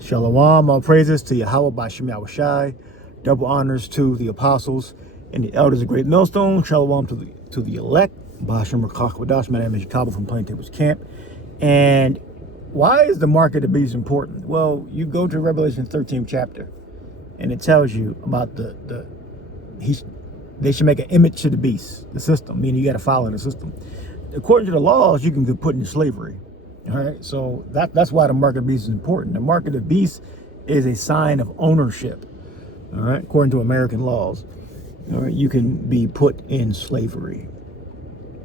Shalom, all praises to Yahweh by Shem Yahushai. Double honors to the apostles and the elders of Great Millstone. Shalom to the elect. Bashem Rakach. My name is Jacobo from Plaintables camp. And why is the mark of the beast important? Well, you go to Revelation 13th chapter, and it tells you about they should make an image to the beast, the system, meaning you got to follow the system. According to the laws, you can get put in slavery. All right, so that's why the mark of the beast is important. The mark of the beast is a sign of ownership. All right, according to American laws, all right, you can be put in slavery.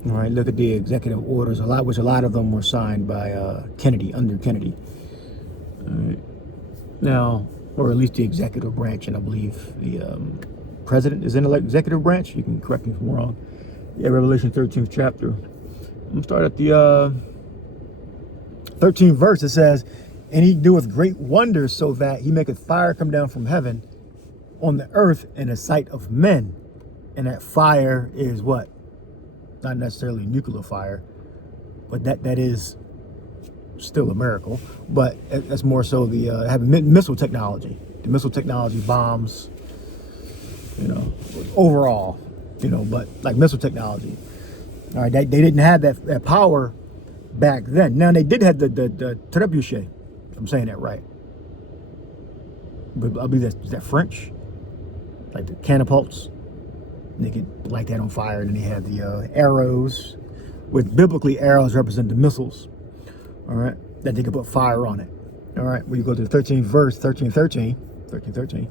All right, look at the executive orders, a lot of them were signed by Kennedy, under Kennedy. All right, now, or at least the executive branch, and I believe the president is in the executive branch. You can correct me if I'm wrong. Yeah, Revelation 13th chapter. I'm gonna start at the 13th verse. It says, and he doeth great wonders, so that he maketh fire come down from heaven on the earth in the sight of men. And that fire is what? Not necessarily nuclear fire, but that is still a miracle. But that's more so the having missile technology. The missile technology, bombs, overall, but like missile technology. All right, they didn't have that power back then. Now they did have the trebuchet, if I'm saying that right. But I believe that's French, like the catapults. They could light that on fire, and then they had the arrows, with biblically arrows represent the missiles. All right, that they could put fire on it. All right, when you go to the 13th verse, 13:13,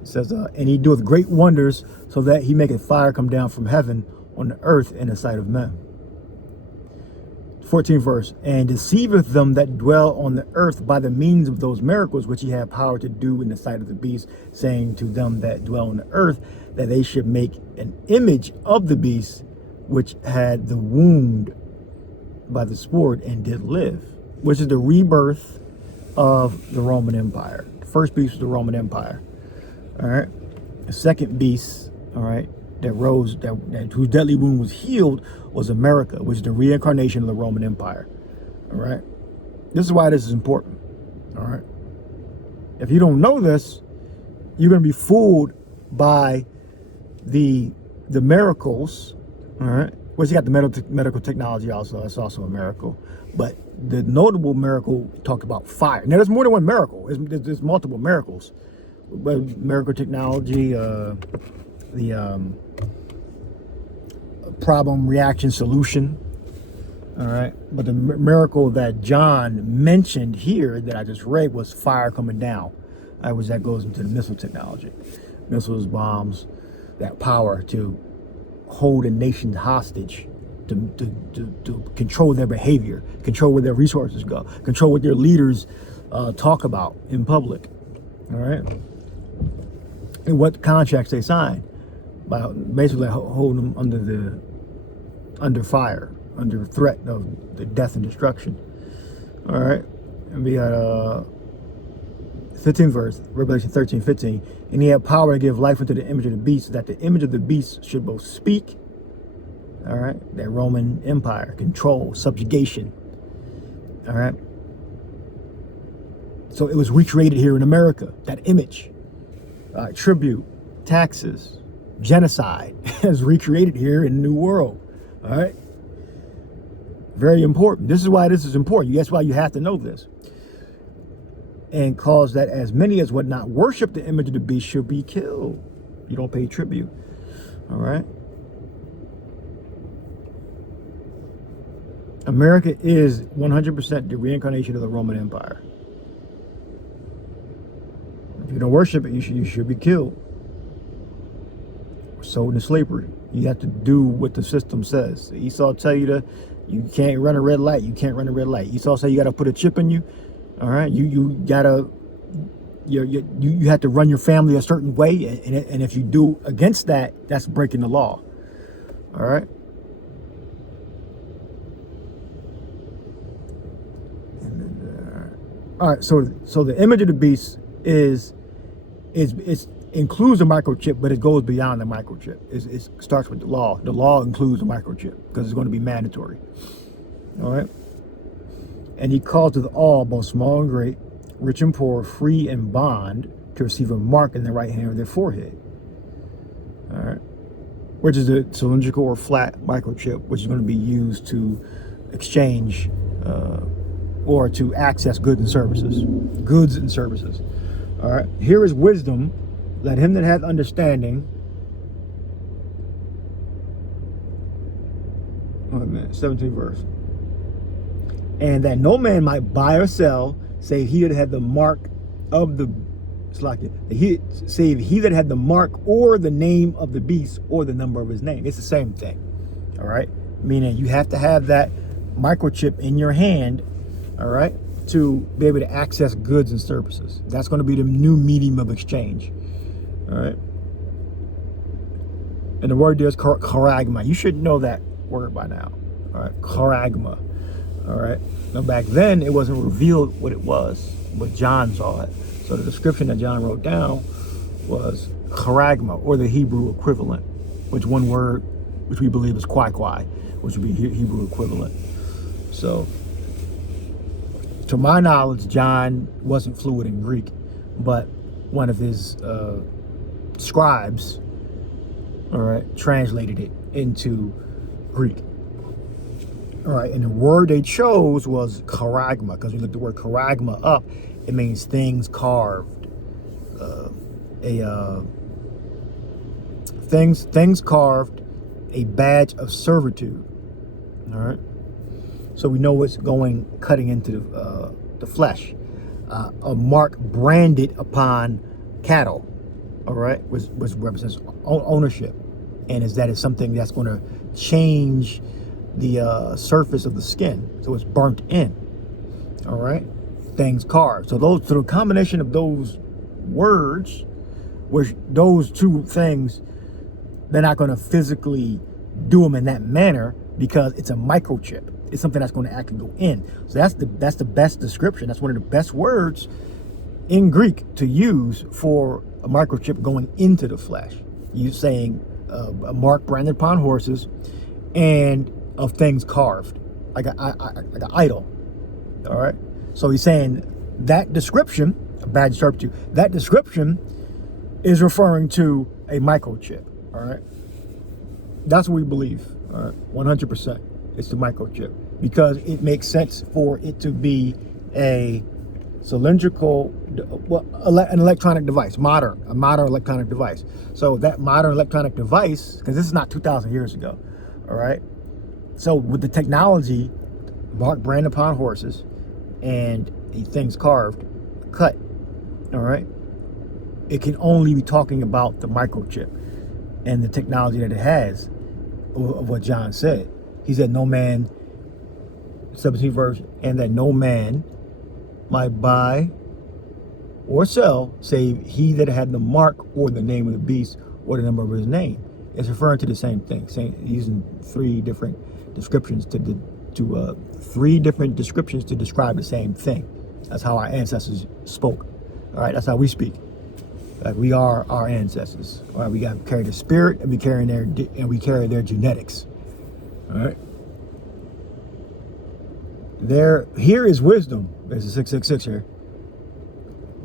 it says, and he doeth great wonders, so that he maketh fire come down from heaven on the earth in the sight of men. 14th verse, and deceiveth them that dwell on the earth by the means of those miracles which he had power to do in the sight of the beast, saying to them that dwell on the earth that they should make an image of the beast which had the wound by the sword and did live, which is the rebirth of the Roman Empire. The first beast was the Roman Empire. All right, the second beast, all right, that rose, whose deadly wound was healed, was America, which is the reincarnation of the Roman Empire. All right, this is why this is important. All right, if you don't know this, you're going to be fooled by the miracles. All right, well, you got the medical technology also. That's also a miracle. But the notable miracle talked about fire. Now, there's more than one miracle. There's multiple miracles. But miracle technology, the problem, reaction, solution. All right, but the miracle that John mentioned here that I just read was fire coming down. That goes into the missile technology, missiles, bombs, that power to hold a nation hostage, to control their behavior, control where their resources go, control what their leaders talk about in public. All right, and what contracts they sign, by basically holding them under fire, under threat of the death and destruction. All right, and we got 15th verse, Revelation 13:15, and he had power to give life unto the image of the beast, so that the image of the beast should both speak. All right, that Roman Empire, control, subjugation. All right, so it was recreated here in America. That image, tribute, taxes, genocide is recreated here in the New World. All right, very important. This is why this is important. That's why you have to know this. And cause that as many as would not worship the image of the beast should be killed. You don't pay tribute. All right. America is 100% the reincarnation of the Roman Empire. If you don't worship it, you should be killed. Sold into slavery. You have to do what the system says. Esau tell you you can't run a red light. You can't run a red light. Esau say you got to put a chip in you. All right, you gotta, you have to run your family a certain way, and if you do against that, that's breaking the law. All right. All right. So the image of the beast is includes a microchip, but it goes beyond the microchip. It starts with the law. The law includes a microchip because it's going to be mandatory. All right. And he called to all, both small and great, rich and poor, free and bond, to receive a mark in the right hand of their forehead. All right, which is a cylindrical or flat microchip, which is going to be used to exchange or to access goods and services. Goods and services. All right. Here is wisdom. Let him that hath understanding. Oh man, 17th verse. And that no man might buy or sell, save he that had the mark of the save he that had the mark or the name of the beast or the number of his name. It's the same thing. All right. Meaning you have to have that microchip in your hand, all right, to be able to access goods and services. That's going to be the new medium of exchange. All right. And the word there is charagma. You should know that word by now. All right. Charagma. All right. Now back then it wasn't revealed what it was, but John saw it. So the description that John wrote down was charagma, or the Hebrew equivalent, which one word, which we believe is kwai, which would be Hebrew equivalent. So, to my knowledge, John wasn't fluent in Greek, but one of his scribes, all right, translated it into Greek. All right, and the word they chose was charagma, because we looked the word charagma up. It means things carved. Things carved, a badge of servitude. All right. So we know it's cutting into the flesh. A mark branded upon cattle, all right, which represents ownership, and that is something that's going to change the surface of the skin, so it's burnt in. All right, things carved. So the combination of those words, which those two things, they're not going to physically do them in that manner because it's a microchip. It's something that's going to actually go in. So that's the best description. That's one of the best words in Greek to use for a microchip going into the flesh. You saying a mark branded upon horses and of things carved, like an idol. All right. So he's saying that description, a badge of servitude, that description is referring to a microchip. All right. That's what we believe. All right. 100%. It's the microchip, because it makes sense for it to be a cylindrical, an electronic device, a modern electronic device. So that modern electronic device, because this is not 2,000 years ago, all right? So with the technology, mark brand upon horses, and things carved, cut, all right? It can only be talking about the microchip and the technology that it has of what John said. He said, no man, 17th verse, and that no man might buy or sell, save he that had the mark or the name of the beast or the number of his name. It's referring to the same thing, using three different descriptions to describe the same thing. That's how our ancestors spoke. All right, that's how we speak. Like we are our ancestors. All right, we got to carry the spirit, and we carry their genetics. All right. Here is wisdom. There's a 666 here.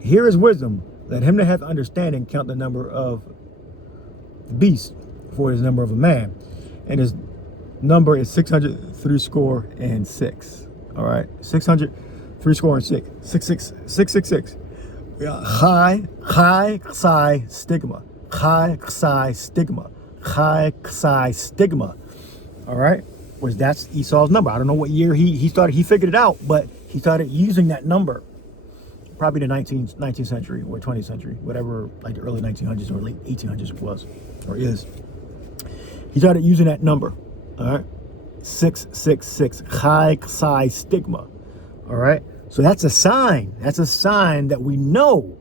Here is wisdom. Let him that hath understanding count the number of the beast, for it is the number of a man, and his number is 666. All right, 666. 666. Yeah. Chai Psi stigma. Chai Psi stigma. Chai Psi stigma. All right, which that's Esau's number. I don't know what year he figured it out, but he started using that number. Probably the 19th century or 20th century, whatever, like the early 1900s or late 1800s it was, or is. He started using that number, all right? 666, Chai Psi stigma, all right? So that's a sign. That's a sign that we know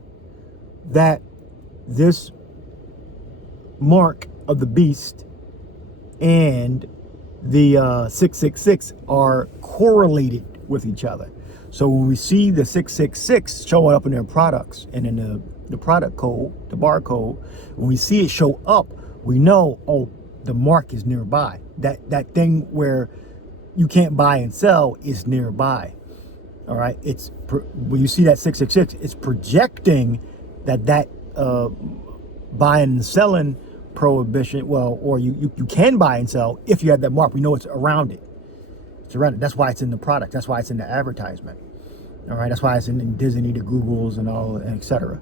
that this mark of the beast and the 666 are correlated with each other. So when we see the 666 showing up in their products and in the product code, the barcode, when we see it show up, we know, oh, the mark is nearby. That thing where you can't buy and sell is nearby. All right, when you see that 666, it's projecting that buying and selling prohibition. Well, or you can buy and sell if you have that mark. We know it's around it. It's around it. That's why it's in the product. That's why it's in the advertisement. All right, that's why it's in Disney, the Googles, and all, etc.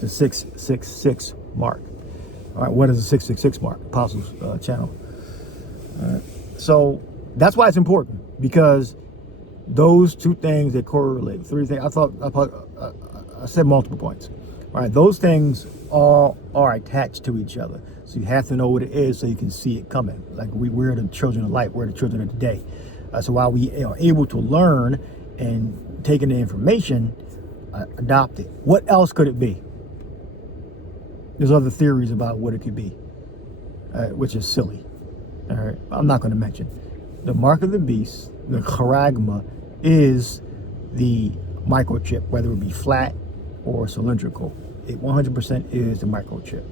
The 666 mark. All right, what is the 666 mark? Apostles channel. All right, so that's why it's important, because those two things, they correlate. Three things. I said multiple points. All right, those things all are attached to each other. So you have to know what it is so you can see it coming. Like we're the children of light. We're the children of the day. So while we are able to learn and take in the information, adopt it. What else could it be? There's other theories about what it could be, which is silly. All right, I'm not going to mention. The mark of the beast, the charagma, is the microchip, whether it be flat or cylindrical. It 100% is the microchip.